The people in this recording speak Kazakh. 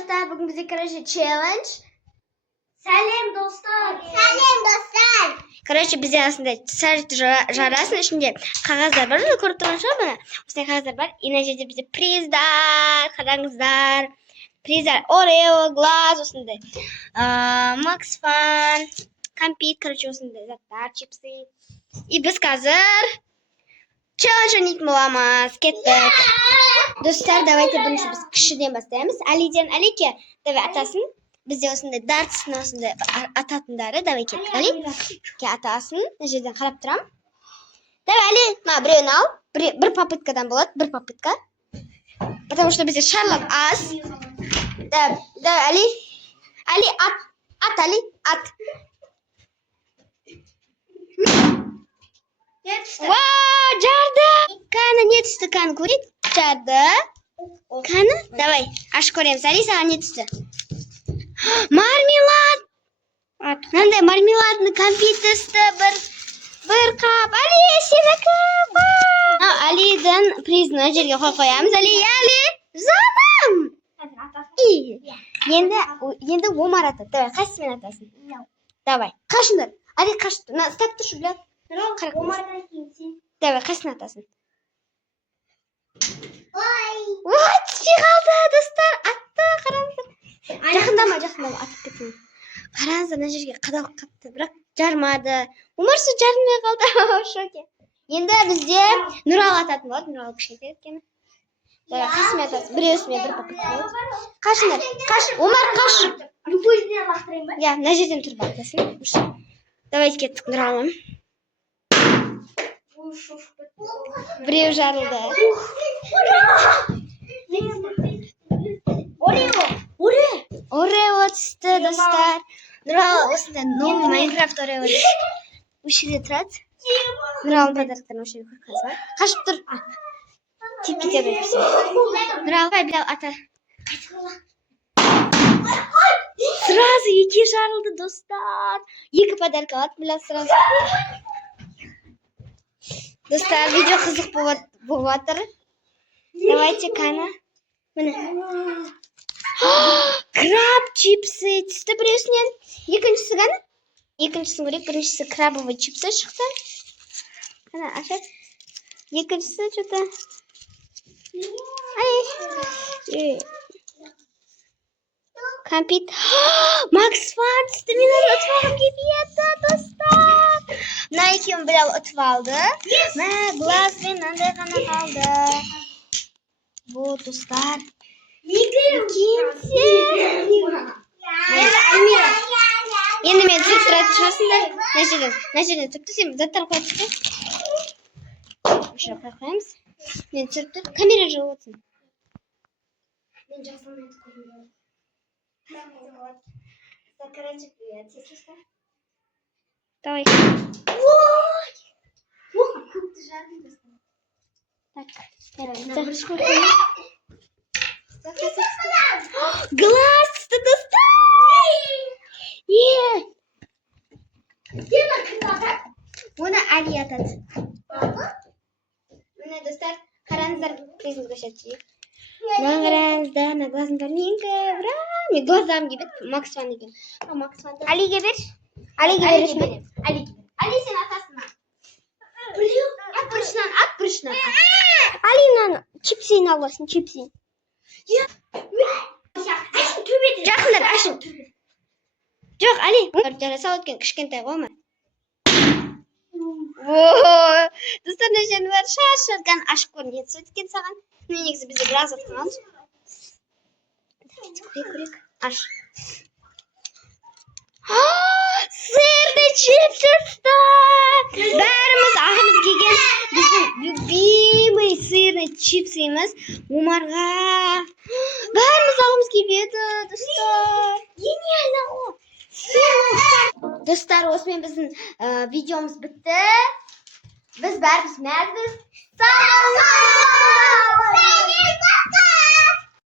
dostlar, bugün bize karşı challenge. Selam dostlar. Selam dostlar. Короче, bizde aslında saç jarasının içinde kağıtlar var. Onu kurtulmuşlar bana. Üstüne kağıtlar var. İnece bize prizler, karangızlar. Prizler Oreo, Glass üstünde. Max Fun, Campit, короче, üstünde zatlar, chipsi. И biz hazır. Challenge ilk molamız. Kettik. Dostlar, давайте bunu biz kişiden başlayalım. Ali'den Ali'ke davet atasın. Biz yosunda dartsın osunda atatınları davet kettik Ali. Ke atasın. Nejedен qarab turam. Davet Ali, ma birini al. Bir попыткадан болады, bir попытка. Потому что bizde шарлап аз. Davet Ali. Ali at Ali, at. Вау, жарды. Кана не түсті, кана көрейік. Жарды. Кана, давай, ашып көреміз. Али, саған не түсті? Мармелад. Мынандай мармеладный конфет түсті. Бір қап. Али, сенікі. Алидің призін мына жерге қоямыз. Али, жаным. Енді Омар атады. Давай, қайсымен атасын? Давай, қашындар. Али, қашты. Ұстап тұршы, білет. Омардан kimsin? Давай, қайсını атасың? Oy. Ой, түспей қалды, достар. Атты, қараңыздар. Жақындама, атып кетсін. Қараңыздар, мына жерге қадалып қапты, бірақ жармады. Омарсы жармай қалды. Шоке. Енді бізде Нұрал ататын болады. Нұрал кішкентай еткені. Давай, қайсымен атасың? Біреусімен бір попытка болады. Қашыңдар. Омар, қаш. Любойден лақтырайын ба? Я, мына жерден тұрып атасың. Давайте кеттік Нұралым. Біреу жарылды. Орео түсті, достар. Нұрал осында новый Майнкрафт Орео өшіре тұрады. Нұралдың подарктарын өшіре көріп бар. Қашып тұр. Тиіп кетеді. Нұрал, білау ата. Сразу екі жарылды, достар. Екі подарка алады, білау сразу. Достар, видео қызық болып жатыр. Давайте кана. Міне. Краб чипсы түсті біреусінен. Екіншісі қана? Екіншісін көрейік. Біріншісі крабовый чипсы шықты. Қана, ашат. Екіншісі что-то. Компит. Макс Фан түсті. Мен оны ұтып алғым келіп еді, достар. Мына екеуін білау ұтып алды. Мә, глаз бен мынандай ғана қалды. Вот, достар. Енді мен түсіп тұратын шығарсыңдар. Мына жерден түсіпті, сен заттар қойып түсті. Уже қойып. Мен түсіп тұр. Камера жылып отырсын. Мен жасалмайды көрінген. Закорочек, привет, слышишь? Давай. Ой! Көпті жарым достар. Так, глаз түсті, достар! Оны Али атады. Міне, достар, қараңыздар, призм көрсетейік. Мына қараңыздар, мына глазым бәріненгі, мен глазам кебет, Макс Фан екен. Алиге бер. Алиге бер. Али сен атасына. Ат бұрышынан. Алинан чипсиін аласың, чипсиін. Жақындар, ашын. Жоқ, Али. Жараса өткен кішкентай қойма. Достар, мына жерін бар, шашырған ашып көрін. Етсі өткен саған. Мен негізі бізде біраз атқан. Көрек. Аш. Сырный чипсы түсті. Бәріміз ағымыз келген біздің любимый сырный чипсымыз Омарға. Бәріміз ағымыз келеді, достар. Гениально ғой. Достар, осымен біздің видеомыз бітті. Біз бәріміз мәзбіз. Сау болыңыз.